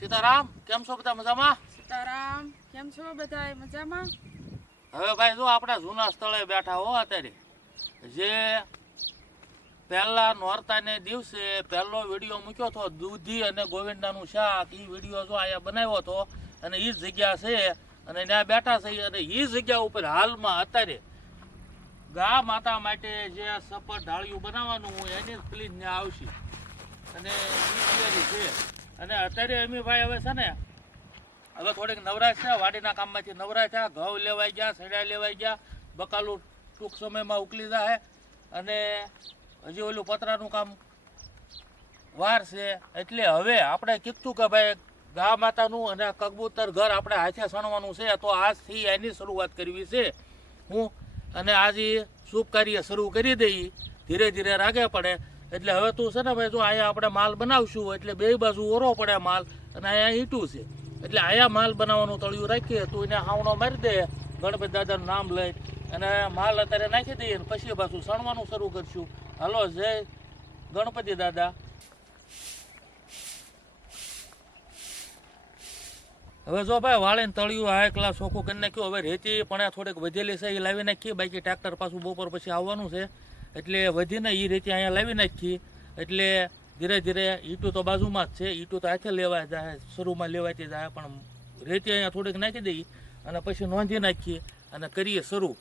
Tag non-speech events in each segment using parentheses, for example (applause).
સીતારામ કેમ છો બધા મજામાં? સીતારામ કેમ છો બધા મજામાં? હવે ભાઈ જો આપણે જૂના સ્થળે બેઠા હો અત્યારે જે પહેલા નોરતાને દિવસે પહેલો વીડિયો મૂક્યો હતો દૂધી અને ગોવિંદાનું શાક એ વીડિયો જો અહીંયા બનાવ્યો હતો અને એ જગ્યા છે અને ત્યાં બેઠા છે અને એ જગ્યા ઉપર હાલમાં અત્યારે ગા માતા માટે જે સપર ઢાળિયું બનાવવાનું એની જ ત્યાં આવશે. અને એ છે. અને અત્યારે અમીભાઈ હવે છે ને, હવે થોડીક નવરાશ છે, વાડીના કામમાંથી નવરા થયા ઘઉં લેવાઈ ગયા સડા લેવાઈ ગયા, બકાલું ટૂંક સમયમાં ઉકલી જાય અને હજી ઓલું પતરાનું કામ વાર છે, એટલે હવે આપણે કીધું કે ભાઈ ગા માતાનું અને કબૂતર ઘર આપણે હાથે સણવાનું છે, તો આજથી એની શરૂઆત કરવી છે. હું અને આજે શુભ કાર્ય શરૂ કરી દઈ, ધીરે ધીરે રાગે પડે. એટલે હવે તું છે ને ભાઈ, જો અહીંયા આપણે માલ બનાવશું એટલે બે બાજુ ઓરો પડે માલ અને અહીંયા ઈંટું છે. એટલે અહીંયા માલ બનાવવાનું તળિયું રાખીએ, તું એને હાવણો મારી દે, ગણપતિ દાદાનું નામ લઈ અને માલ અત્યારે નાખી દઈએ ને પછી પાછું સણવાનું શરૂ કરશું. હાલો, જય ગણપતિ દાદા. હવે જો ભાઈ, વાળીને તળિયું આ ક્લાસ ચોખ્ખું કરી નાખ્યું, હવે રેતી પણ થોડીક વધેલી છે, એ લાવી નાખીએ, બાકી ટ્રેક્ટર પાછું બપોર પછી આવવાનું છે. એટલે વધીને એ રીતે અહીંયા લાવી નાખીએ. એટલે ધીરે ધીરે ઈટું તો બાજુમાં જ છે. ઈટું તો હાથે લેવાય જાય, શરૂમાં લેવાતી જાય, પણ રેતી અહીંયા થોડીક નાખી દઈએ અને પછી નોંધી નાખીએ અને કરીએ શરૂ.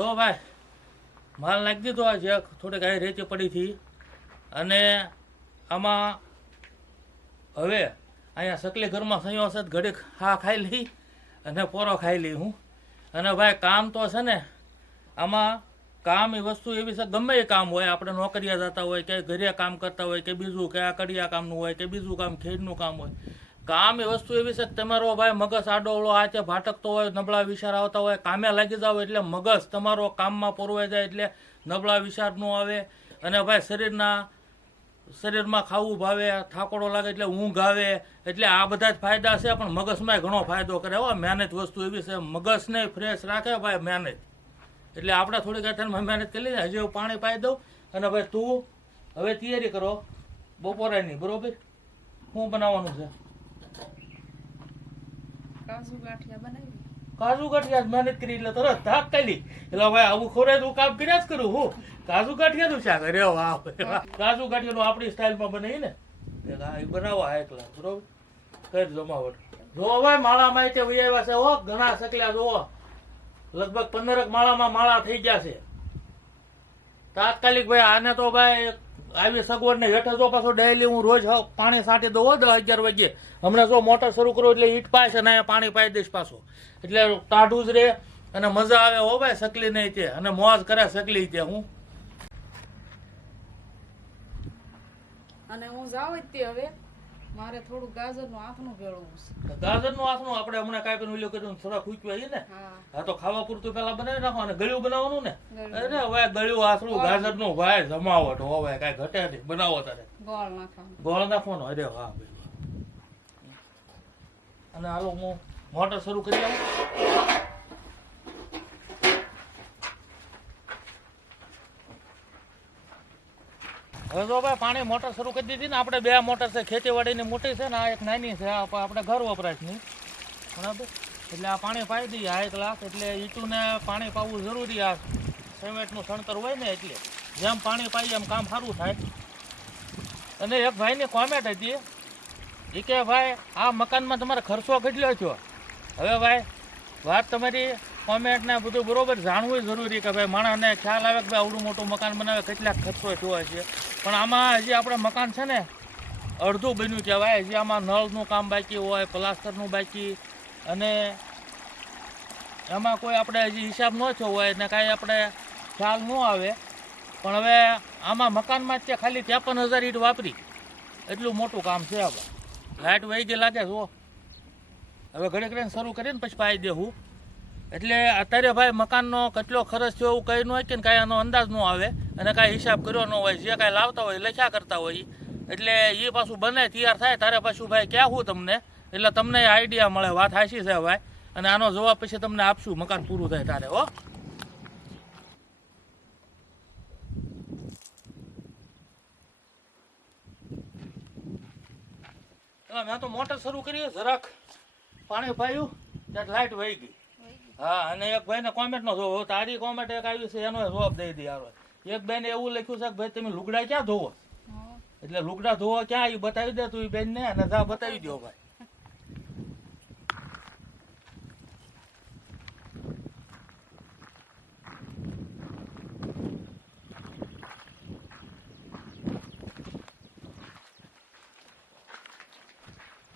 જો ભાઈ, માલ નાખી દીધો આ જે થોડીક આ રેતી પડી હતી અને આમાં હવે અહીંયા સકલી ઘરમાં સંયો હશે ઘડીક હા ખાઈ લઈ અને પોરો ખાઈ લઈ હું. અને ભાઈ, કામ તો છે ને, આમાં કામ એ વસ્તુ એવી છે, ગમે એ કામ હોય, આપણે નોકરીયા જતા હોય કે ઘરે કામ કરતા હોય કે બીજું કે આ કડિયા કામનું હોય કે બીજું કામ ખેડનું કામ હોય કામ વસ્તુ એવી છે કે તમારો ભાઈ મગજ આડોવળો આ છે ભાટકતો હોય, નબળા વિચાર આવતા હોય, કામે લાગી જાવ એટલે મગજ તમારો કામમાં પોરવાઈ જાય એટલે નબળા વિચાર ન આવે. અને ભાઈ શરીરના, શરીરમાં ખાવું ભાવે, થાકોડો લાગે એટલે ઊંઘ આવે. એટલે આ બધા જ ફાયદા છે, પણ મગજમાં ઘણો ફાયદો કરે. હો, મહેનત વસ્તુ એવી છે, મગજને ફ્રેશ રાખે ભાઈ મહેનત. એટલે આપણે થોડીક અઠાણમાં મહેનત કરી લઈએ હજી પાણી પાઈ દઉં. અને ભાઈ તું હવે તૈયારી કરો બપોરાની, બરોબર? શું બનાવવાનું છે? કાજુ ગાંઠિયા બનાવી. કાજુ ગાંઠિયા મહેનત કરી એટલે તરત થાક કાઢી. એટલે ભાઈ આવું ખોરે હું કામ કર્યા જ કરું, હું. કાજુ ગાંઠિયાનું શાક, અરે વાહ. કાજુ ગાંઠિયા નું આપણી સ્ટાઇલમાં બનાવી ને. એ બનાવો હા એકલા, બરોબર? કઈ જમાવટ. જો ભાઈ, માળામાં એ તે વહી આવ્યા છે, હો, ઘણા સકલ્યા જોવો. લગભગ પંદરક માળામાં માળા થઈ ગયા છે. તાત્કાલિક ભાઈ, આને તો ભાઈ આવી સગવડ ને હેઠળ તો પાછો ડેલી હું રોજ પાણી સાંટી દઉં દસ અગિયાર વાગે હમણાં જો મોટર શરૂ કરું એટલે ઈટ પાય છે ને પાણી પાઈ દઈશ પાછો. એટલે ટાઢું જ રહે અને મજા આવે હો ભાઈ સકલી નહીં તે. અને મોજ કરે સકલી તે હું. અને હું જાઉં જ તે હવે. મારે થોડું ગાજરનું આથનું ભેળવું છે. ગાજરનું આથનું આપણે હમણાં કાંઈ ઓલું કર્યું થોડા ખૂચ્યું ને હા. તો ખાવા પૂરતું પેલા બનાવી નાખો અને ગળ્યું બનાવવાનું ને. અરે હવે ગળ્યું આથરું ગાજરનું ભાઈ જમાવટ હવે કાંઈ ઘટે નહીં. બનાવો તારે. ગોળ નાખવાનું. ગોળ નાખવાનો? અરે હા ભાઈ. અને હાલો હું મોટર શરૂ કરી આવું. હવે તો ભાઈ પાણી મોટર શરૂ કરી દીધી ને, આપણે બે મોટર છે, ખેતીવાડીની મોટી છે ને, આ એક નાની છે, આ આપણે ઘર વપરાશની. બરાબર? એટલે આ પાણી પાઈ દઈએ, આ એક લાખ, એટલે ઈટુને પાણી પાવું જરૂરી, આ સિમેન્ટનું સણતર હોય ને એટલે. જેમ પાણી પાઈએ એમ કામ સારું થાય. અને એક ભાઈની કોમેન્ટ હતી. એ કે, ભાઈ, આ મકાનમાં તમારે ખર્ચો કેટલો થયો? હવે ભાઈ, વાત તમારી કોમેન્ટ ને બધું બરોબર જાણવું જરૂરી કે ભાઈ માણસને ખ્યાલ આવે કે ભાઈ આવડું મોટું મકાન બનાવે કેટલા ખર્ચો થયો છે પણ આમાં હજી આપણે મકાન છે ને, અડધું બન્યું કહેવાય. હજી આમાં નળનું કામ બાકી હોય, પ્લાસ્ટરનું બાકી. અને એમાં કોઈ આપણે હજી હિસાબ ન થયો હોય ને કાંઈ આપણે ખ્યાલ ન આવે. પણ હવે આમાં મકાનમાં જ તે ખાલી ત્રેપન હજાર ઈટ વાપરી. એટલું મોટું કામ છે આપણે લાઇટ વહી ગઈ લાગે જો હવે ઘડી ઘડીને શરૂ કરીને પછી પાઈ દેવું એટલે અત્યારે ભાઈ મકાનનો કેટલો ખર્ચ થયો એવું કંઈ ન હોય કે કાંઈ આનો અંદાજ ન આવે અને કાંઈ હિસાબ કર્યો ન હોય, જે કાંઈ લાવતા હોય લખ્યા કરતા હોય. એટલે એ પાછું બને, તૈયાર થાય, તારે પાછું ભાઈ ક્યાં હું તમને? એટલે તમને આઈડિયા મળે, વાત હાસી છે ભાઈ. અને આનો જવાબ પછી તમને આપશું, મકાન પૂરું થાય તારે, હો. મેં તો મોટર શરૂ કરી જરાક પાણી પાયું ત્યાં લાઇટ વહી ગઈ. હા અને એક ભાઈને કોમેન્ટ નો જોવો. તારી કોમેન્ટ એક આવી છે એનો જવાબ દઈ દે યાર. એક બેન એવું લખ્યું છે કે ભાઈ તમે લુગડા ક્યાં ધોવો? એટલે લુગડા ધોવા ક્યાં એ બતાવી દે તું બેન ને અને જા બતાવી દો ભાઈ.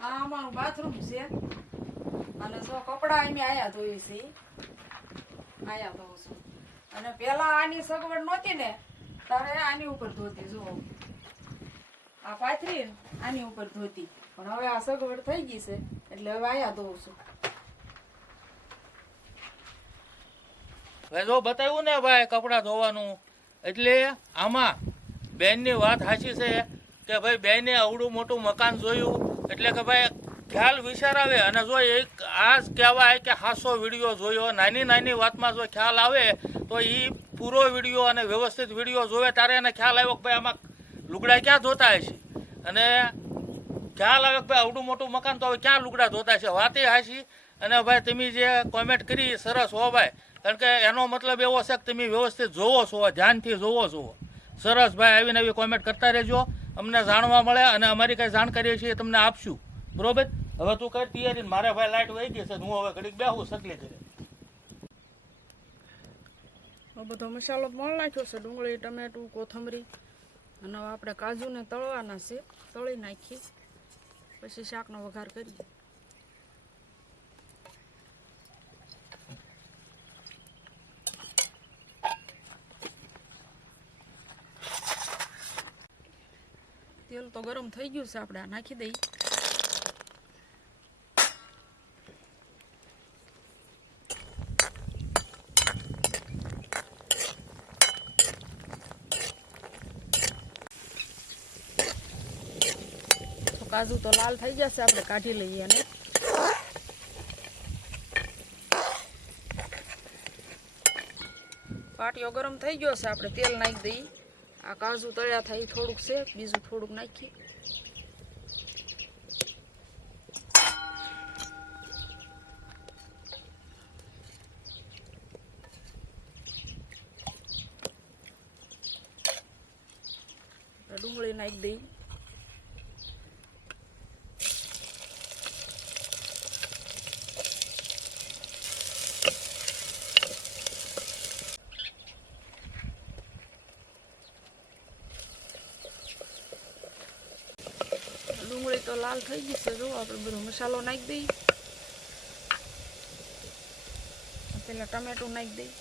આ અમારું બાથરૂમ છે. અને જો કપડા અમે આયા ધોઈ છે, આયા ધોઉં છું. અને પેલા આની સગવડ નહોતી ને, તારે આની ઉપર ધોતી જો આ પાથરી આની ઉપર ધોતી. પણ હવે આ સગવડ થઈ ગઈ છે, એટલે હવે આયા ધોઉં છું. ભાઈ જો બતાવ્યું ને ભાઈ, કપડાં ધોવાનું, એટલે આમાં બેનની વાત સાચી છે કે ભાઈ બેને અવડું મોટું મકાન જોયું, એટલે કે ભાઈ ખ્યાલ વિચાર આવે અને જો એક આ કહેવાય કે હાસો વીડિયો જોયો, નાની નાની વાતમાં જો ખ્યાલ આવે, તો એ પૂરો વીડિયો અને વ્યવસ્થિત વીડિયો જોવે ત્યારે એને ખ્યાલ આવ્યો કે ભાઈ આમાં લુગડા ક્યાં ધોતા હશે? અને ખ્યાલ આવે કે ભાઈ આવડું મોટું મકાન તો હવે ક્યાં લુગડા ધોતા છે વાત હાચી. અને ભાઈ તમે જે કોમેન્ટ કરી, સરસ હો ભાઈ. કારણ કે એનો મતલબ એવો છે કે તમે વ્યવસ્થિત જોવો છો, ધ્યાનથી જોવો છો. સરસ ભાઈ, આવીને આવી કોમેન્ટ કરતા રહેજો. અમને જાણવા મળે અને અમારી કંઈ જાણકારી છે એ તમને આપશું. બરોબર? હવે તું કઈ તૈયારી મારે ભાઈ લાઈટ વહી ગઈ છે હું હવે ઘડીક બેહું સકલી કરી બધો મસાલો મળ નાખ્યો છે, ડુંગળી, ટમેટું, કોથમરી. અને હવે આપણે કાજુને તળવાના છે, તળી નાખી. પછી શાકનો વઘાર કરીએ. તેલ તો ગરમ થઈ ગયું છે, આપણે નાખી દઈએ. કાજુ તો લાલ થઈ જશે, આપણે કાઢી લઈએ અને પાટિયો ગરમ થઈ ગયો છે, આપણે તેલ નાખી દઈએ. આ કાજુ તળ્યા થાય થોડુંક છે, બીજું થોડુંક નાખીએ. ડુંગળી નાખી દઈએ. લાલ થઈ ગઈ છે. જો આપણે બધો મસાલો નાખી દઈએ. પેલા ટમેટું નાખી દઈએ.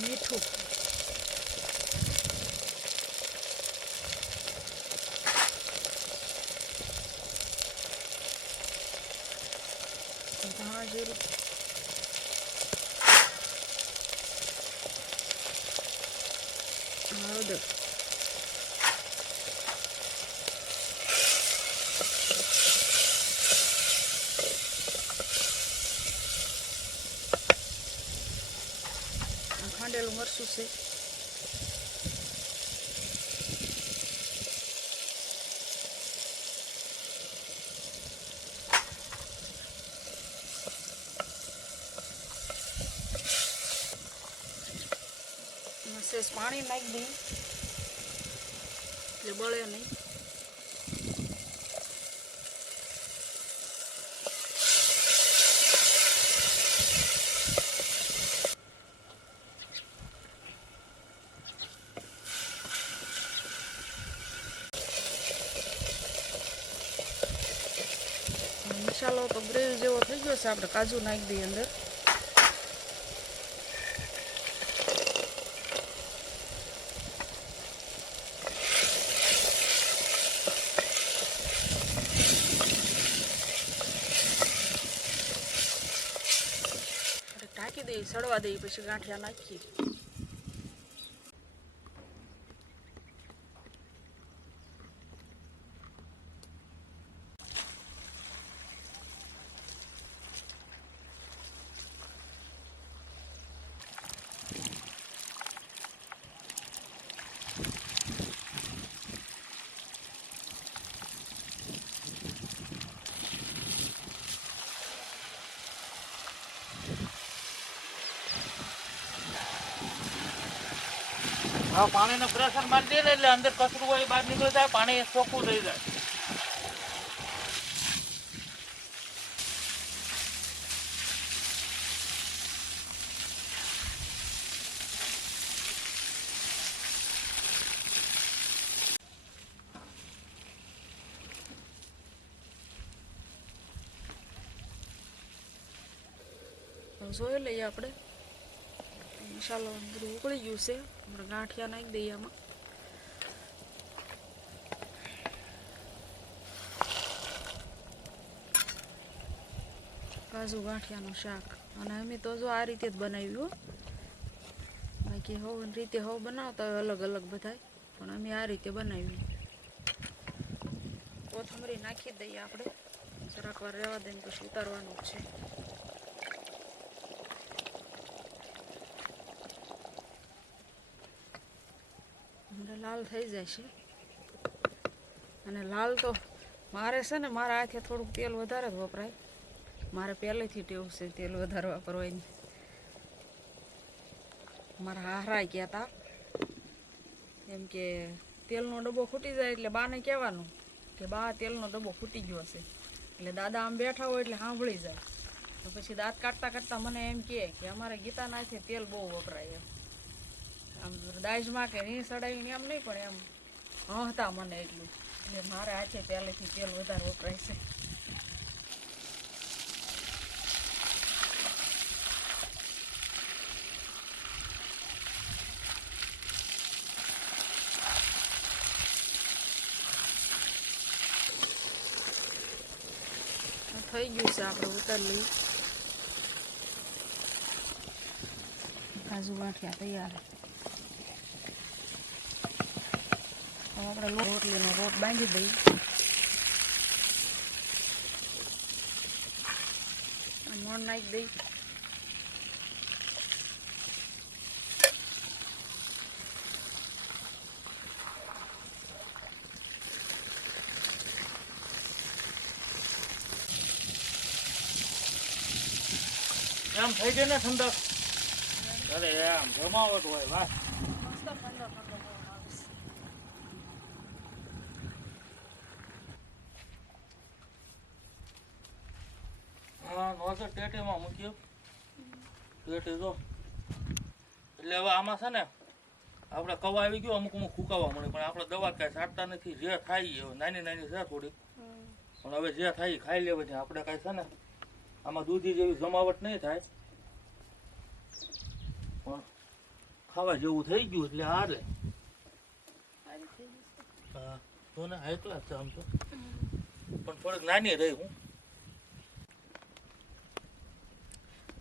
મીઠું. ધાણા જીરું. હળદર મરચું છે પાણી નાખી દઈ એટલે બળે નહીં મસાલો તો ગ્રેવી જેવો થઈ ગયો છે. આપણે કાજુ નાખી દઈએ અંદર. ઢાંકી દઈએ સડવા દઈએ, પછી ગાંઠિયા નાખીએ. હા પાણીને પ્રેશર મારી દે એટલે અંદર કચરું હોય બહાર નીકળી જાય, પાણી ચોખ્ખું થઈ જાય. જોઈ લઈએ આપણે. મસાલો બધું ઉકળી ગયું છે. આપણે ગાંઠિયા નાખી દઈએ આમાં. કાજુ ગાંઠિયાનું શાક. અને અમે તો જો આ રીતે જ બનાવ્યું બાકી હોવ રીતે હોવ બનાવતા હોય અલગ અલગ બધાય. પણ અમે આ રીતે બનાવ્યું. કોથમરી નાખી દઈએ આપણે. જરાક વાર રહેવા દઈને પછી ઉતારવાનું છે. લાલ થઈ જાય છે. અને લાલ તો મારે છે ને, મારા હાથે થોડુંક તેલ વધારે જ વપરાય. મારે પહેલેથી ટેવ છે તેલ વધારે વાપરવાની મારા હાહરાય ગયા હતા એમ કે તેલનો ડબ્બો ખૂટી જાય એટલે બાને કહેવાનું કે બા, તેલનો ડબ્બો ખૂટી ગયો છે. એટલે દાદા આમ બેઠા હોય એટલે સાંભળી જાય. તો પછી દાંત કાઢતા કાઢતા મને એમ કહે કે અમારે ગીતાના હાથે તેલ બહુ વપરાય એમ. આમ દાજમાં કે નહીં સડાવીને એમ નહીં, પણ એમ હતા મને એટલું. એટલે મારે હાથે પહેલેથી તેલ વધારે વપરાય છે. થઈ ગયું છે, આપણે ઉતારી લઈએ. કાજુ ગાંઠિયા તૈયાર. હવે આપણે લો- રોટલીનો રોટ બાંધી દઈએ આ મોણ નાખી દઈ એમ થઈ જાય ને ઠંડક અરે આમ જમાવટ હોય વાહ મસ્ત ઠંડો ઠંડો પવન આવે છે. હા નોઝર ટેટીમાં મૂક્યું જો. એટલે હવે આમાં છે ને, આપણે કવા આવી ગયો, અમુક અમુક ફૂંકાવા મળે, પણ આપણે દવા કાંઈ છાંટતા નથી જે થાય નાની નાની છે થોડી. પણ હવે જે થાય ખાઈ લેવા છે. આપણે કાંઈ છે ને, આમાં દૂધી જેવી જમાવટ નહીં થાય. પણ ખાવા જેવું થઈ ગયું એટલે આ થઈ હા તો ને હાઈ ક્લાસ છે આમ તો. પણ થોડીક નાની રહી હું.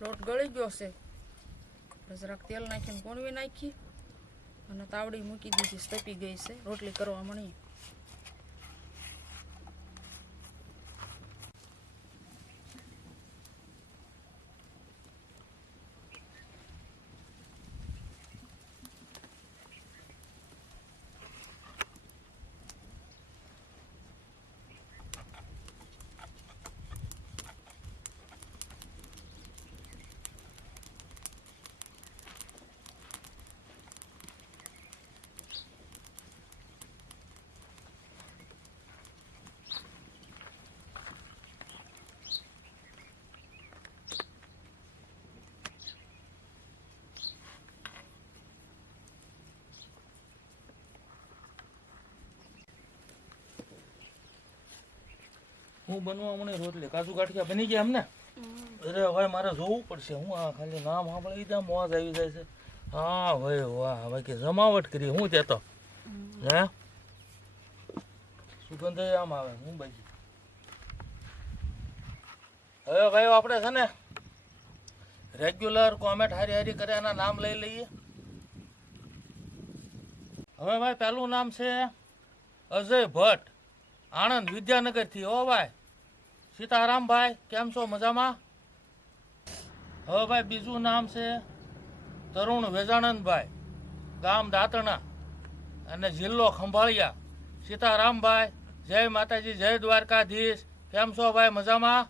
લોટ ગળી ગયો છે. જરાક તેલ નાખીને કોણવી નાખી અને તાવડી મૂકી દીધી, સ્તપી ગઈ છે. રોટલી કરવા મળી. હું બનવા મને રોટલી. કાજુ ગાંઠિયા બની ગયા એમને? અરે ભાઈ મારે જોવું પડશે. હું આ ખાલી નામ સાંભળી ત્યાં મોજ આવી જાય છે. હા, ભાઈ, વાહ. હવે કે જમાવટ કરી. હું તે તો? હે? સુગંધ આમ આવે. હું બાજુ. હવે ભાઈ, આપણે છે ને રેગ્યુલર કોમેન્ટ હારી હારી કરે એના નામ લઈ લઈએ. હવે ભાઈ, પહેલું નામ છે અજય ભટ્ટ, આણંદ વિદ્યાનગરથી. ઓ ભાઈ સીતારામભાઈ, કેમ છો મજામાં? હવે ભાઈ બીજું નામ છે તરુણ વેજાનંદભાઈ, ગામ દાંતણા અને જિલ્લો ખંભાળિયા. સીતારામભાઈ, જય માતાજી, જય દ્વારકાધીશ. કેમ છો ભાઈ મજામાં?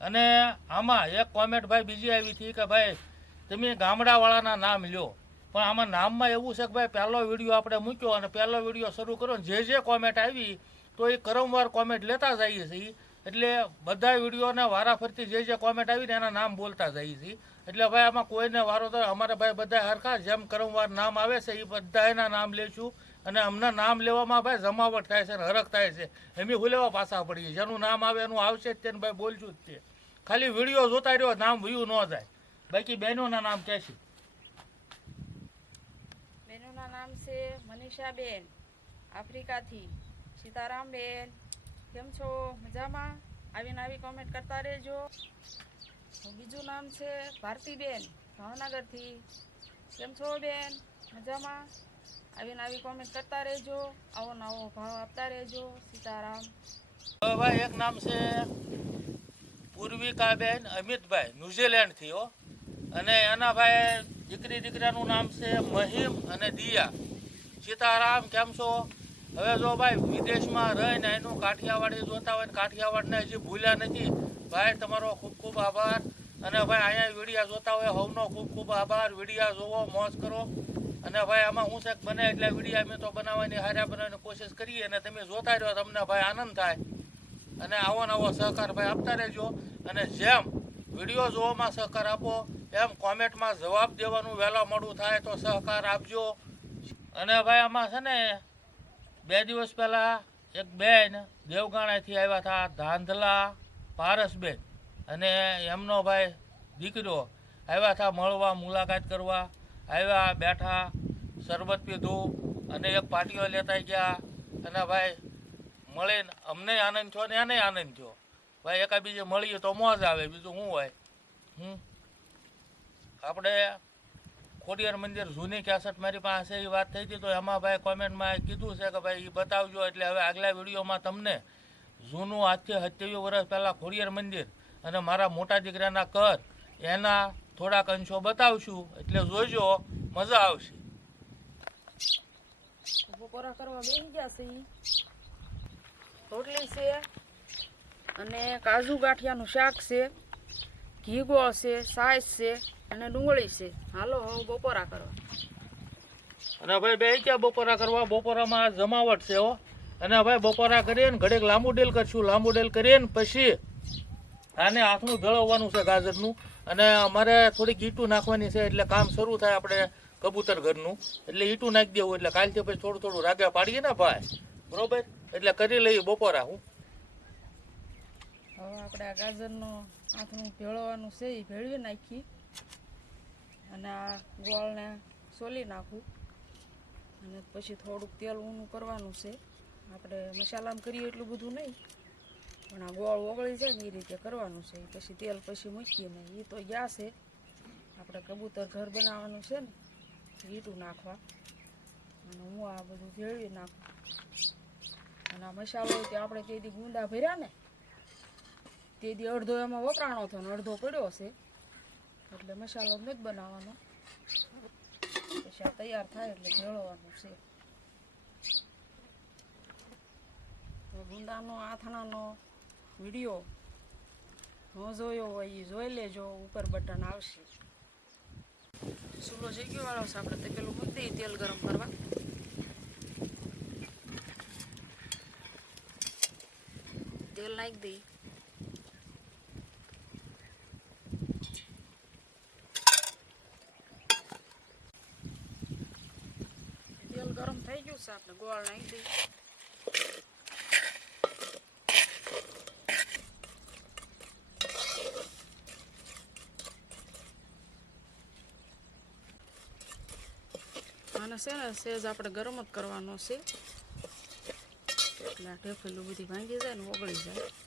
અને આમાં એક કોમેન્ટ ભાઈ બીજી આવી હતી કે ભાઈ તમે ગામડાવાળાના નામ લ્યો. પણ આમાં નામમાં એવું છે કે ભાઈ પહેલો વીડિયો આપણે મૂક્યો અને પહેલો વીડિયો શરૂ કર્યો જે જે કોમેન્ટ આવી, તો એ કરમવાર કોમેન્ટ લેતા જઈએ છીએ. એટલે બધા વિડીયોને વારાફરતી જે જે કોમેન્ટ આવી ને એના નામ બોલતા જઈએ છીએ. એટલે ભાઈ આમાં કોઈને વારો તો અમારે ભાઈ બધા હરખા જેમ કરમવાર નામ આવે છે એ બધા એના નામ લેશું અને અમને નામ લેવામાં ભાઈ જમાવટ થાય છે અને હરખ થાય છે. એમી હુલેવા પાછા પડીએ? જેનું નામ આવે એનું આવશે જ તેને ભાઈ બોલશું જ તે. ખાલી વીડિયો જોતા રહ્યો, નામ વ્યૂ ન જાય. બાકી બહેનોના નામ કહેશું બેનોના નામ છે મનીષાબેન, આફ્રિકાથી સીતારામબેન કેમ છો? મજામાં? આવીને આવી કોમેન્ટ કરતા રહેજો. બીજું નામ છે ભારતીબેન, ભાવનગરથી. કેમ છો બેન? મજામાં? આવીને આવી કોમેન્ટ કરતા રહેજો. આવો નવો ભાવ આપતા રહેજો, સીતારામ. ભાઈ એક નામ છે પૂર્વિકાબેન અમિતભાઈ ન્યુઝીલેન્ડથી હો. અને એના ભાઈ દીકરી દીકરાનું નામ છે મહિમ અને દિયા. સીતારામ, કેમ છો? હવે જો ભાઈ વિદેશમાં રહીને એનું કાઠિયાવાડી જોતા હોય ને કાઠિયાવાડને હજી ભૂલ્યા નથી, ભાઈ તમારો ખૂબ ખૂબ આભાર. અને ભાઈ અહીંયા વિડીયા જોતા હોય હવનો ખૂબ ખૂબ આભાર. વિડીયા જોવો, મોજ કરો. અને ભાઈ આમાં હું શેક બને એટલે વિડીયા અમે તો બનાવવાની હાર્યા બનાવવાની કોશિશ કરીએ અને તમે જોતા રહ્યો તમને ભાઈ આનંદ થાય. અને આવો નવો સહકાર ભાઈ આપતા રહેજો. અને જેમ વીડિયો જોવામાં સહકાર આપો, એમ કોમેન્ટમાં જવાબ દેવાનું વહેલા મોડું થાય તો સહકાર આપજો. અને ભાઈ આમાં છે ને બે દિવસ પહેલાં એક બેન દેવગાણાથી આવ્યા હતા, ધાંધલા પારસબેન. અને એમનો ભાઈ દીકરો આવ્યા હતા મળવા, મુલાકાત કરવા. આવ્યા, બેઠા, શરબત પીધું અને એક પાટીઓ લેતા ગયા. અને ભાઈ મળીને અમને આનંદ થયો ને એને આનંદ થયો. ભાઈ, એકાબીજે મળીએ તો મોજ આવે, બીજું શું હોય? હમ? આપણે ખોડિયાર મંદિર જૂની કેસેટ મારી પાસે એ વાત થઈ હતી, તો એમાં ભાઈ કોમેન્ટમાં કીધું છે કે ભાઈ એ બતાવજો, એટલે હવે આગલા વિડીયોમાં તમને જૂનું આજથી સત્યાવીસ વર્ષ પહેલાં ખોડિયાર મંદિર અને મારા મોટા દીકરાના કર એના થોડાક અંશો બતાવશું, એટલે જોજો, મજા આવશે. અને કાજુ ગાંઠિયાનું શાક છે. ઘી ગોળ છે સાસ છે અને ડુંગળી છે. હાલો હવે બપોરા કરવા. અને ભાઈ બે ક્યાં બપોરા કરવા? બપોરામાં જમાવટ છે હો. અને ભાઈ બપોરા કરીએ ને ઘડીક લાંબુ ડેલ કરશું. લાંબુ ડેલ કરીએ ને પછી આને હાથનું ભેળવવાનું છે ગાજરનું. અને અમારે થોડીક ઈંટું નાખવાની છે એટલે કામ શરૂ થાય આપણે કબૂતર ઘરનું. એટલે ઈંટું નાખી દેવું એટલે કાલથી પછી થોડું થોડું રાગે પાડીએ ને ભાઈ. બરોબર? એટલે કરી લઈએ બપોરા હું. હવે આપણે આ ગાજરનો હાથનું ભેળવવાનું છે, એ ભેળવી નાખી. અને આ ગોળને સોલી નાખું. અને પછી થોડુંક તેલ ઊનું કરવાનું છે. આપણે મસાલામાં કરીએ એટલું બધું નહીં. પણ આ ગોળ ઓગળી જાય ને એ રીતે કરવાનું છે. પછી તેલ પછી મૂકીએ ને એ તો ગયા છે. આપણે કબૂતર ઘર બનાવવાનું છે ને, ઈટું નાખવા. અને હું આ બધું ભેળવી નાખું. અને આ મસાલો તે આપણે તે દી ગુંદા ભર્યા ને તે દી અડધો એમાં વપરાણો થયો અડધો પડ્યો છે. એટલે મસાલો નથી બનાવવાનો. પછી તૈયાર થાય એટલે ભેળવવાનું છે. ગુંદાનો, આથણાનો વીડિયો ન જોયો હોય એ જોઈ લેજો, ઉપર બટન આવશે. જઈ ગયો વાળો છે, આપણે પેલું મૂકી દઈએ તેલ ગરમ કરવા. તેલ નાખી દઈએ. થઈ ગયું છે, આપણે ગોળ નાખી દઈએ. અને છે ને સેજ આપણે ગરમ જ કરવાનો છે. એટલે ઢેફેલું બધી ભાંગી જાય ને ઓગળી જાય.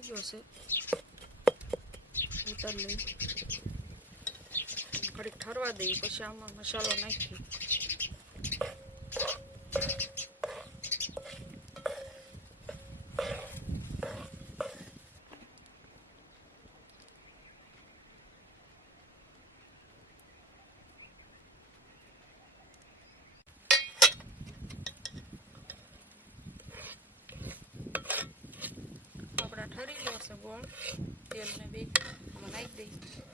થઈ ગયો છે ઉતાર લઈ. ઘડીક ઠરવા દઈએ પછી આમાં મસાલો નાખીએ. ઠરી ગયો છે ગોળ તેલને બે આમાં નાખી દઈએ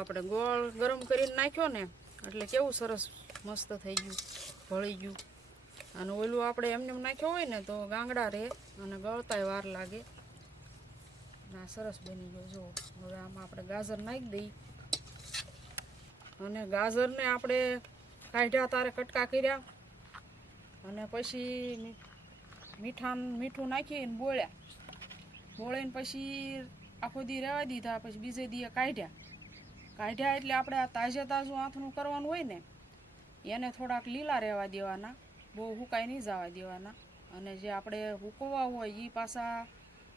આપણે ગોળ ગરમ કરીને નાખ્યો ને, એટલે કેવું સરસ મસ્ત થઈ ગયું, ભળી ગયું. અને ઓલું આપણે એમને એમ નાખ્યો હોય ને તો ગાંગડા રહે અને ગળતાય વાર લાગે. ના સરસ બની ગયો જો હવે આમાં આપણે ગાજર નાખી દઈ. અને ગાજરને આપણે કાઢ્યા તારે કટકા કર્યા. અને પછી મીઠાન, મીઠા મીઠું નાખીને બોળ્યા. બોળીને પછી આખો દી રહેવા દીધા, પછી બીજે દીએ કાઢ્યા. કાઢ્યા એટલે આપણે આ તાજે તાજું આથણું કરવાનું હોય ને, એને થોડાક લીલા રહેવા દેવાના, બહુ હુકાઈ નહીં જવા દેવાના. અને જે આપણે હુકવવા હોય એ પાછા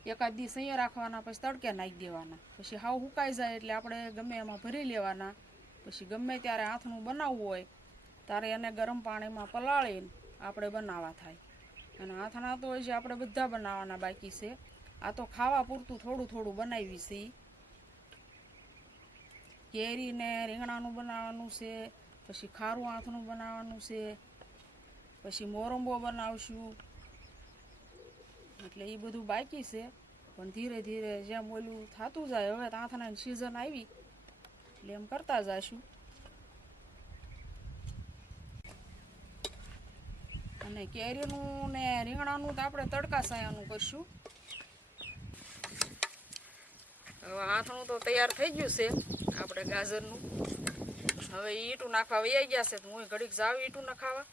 એકાદ દી સૈયા રાખવાના, પછી તડકે નાખી દેવાના. પછી હાવ હુકાઈ જાય એટલે આપણે ગમે એમાં ભરી લેવાના. પછી ગમે ત્યારે આથણું બનાવવું હોય, ત્યારે એને ગરમ પાણીમાં પલાળીને આપણે બનાવવા થાય. અને આથણા તો હજી આપણે બધા બનાવવાના બાકી છે. આ તો ખાવા પૂરતું થોડું થોડું બનાવી છે. કેરીને રીંગણાનું બનાવવાનું છે, પછી ખારું આંથનું બનાવવાનું છે, પછી મોરંબો બનાવશું. એટલે એ બધું બાકી છે, પણ ધીરે ધીરે જેમ ઓલું થતું જાય, હવે તો આથણાની સિઝન આવી, એટલે એમ કરતા જઈશું અને કેરીનું ને રીંગણાનું તો આપણે તડકા સાયાનું કરશું. હવે આથણું તો તૈયાર થઈ ગયું છે આપણે ગાજરનું હવે ઈટું નાખવા વૈયા ગયા છે હું ઘડીક જાવ ઈંટું નાખાવા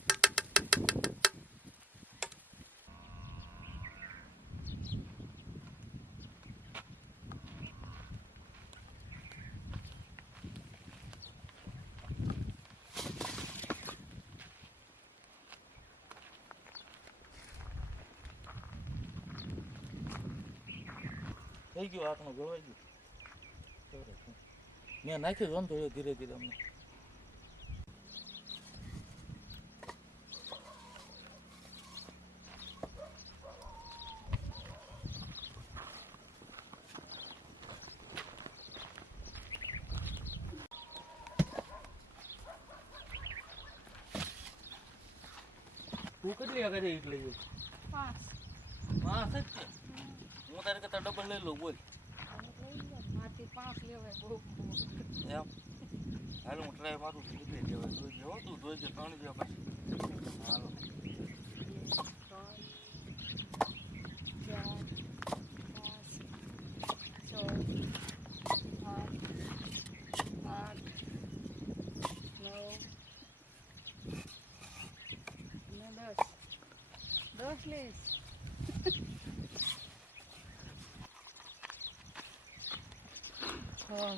થઈ ગયું આટલું ગળવાઈ ગયું. મેં નાખ્યું ને તો ધીરે ધીરે અમને તું કેટલી આગળ ઈટ લઈ ગઈ પાંચ. હા સચ્ચે હું તારે કરતા ડબલ લઈ લઉં બોલ. પાંચ લેવાય બહુ એમ? હાલો, હું ટ્રાય મારું છું કેટલી લેવાય જોઈજે હો તું જોઈજે ત્રણ જેવા પછી. હાલો દસ લઈશ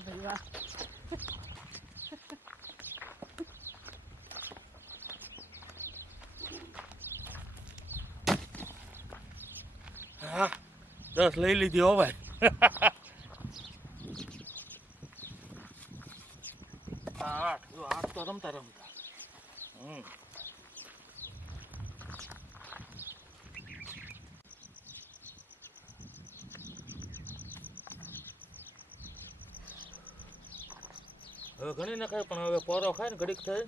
Oh, ભૈયા હા દસ લઈ લીધી હો ભાઈ (laughs) આઠ આઠ તો રમતા રમતા. હમ. હવે ઘણી નખાય પણ હવે પોરો ખાય ને ઘડીક થાય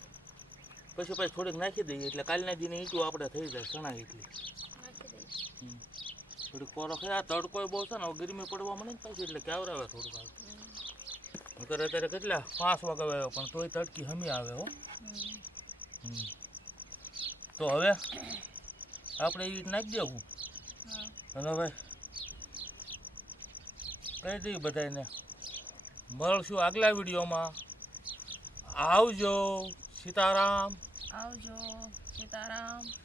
પછી પછી થોડીક નાખી દઈએ. એટલે કાલના દિને ઈંટું આપણે થઈ જાય સણા એટલી. હમ. થોડીક પોરો ખાય. આ તડકો બહુ છે ને હવે ગરમી પડવા મને પછી એટલે કેવરાવે થોડુંક આવે અત્યારે અત્યારે કેટલા પાંચ વાગે આવ્યો પણ તોય તડકી હમી આવે હો. તો હવે આપણે એ નાખી દેવું. અને હવે કહી દઈએ બધાને મળશું આગલા વિડીયોમાં. આવજો સીતારામ. આવજો સીતારામ.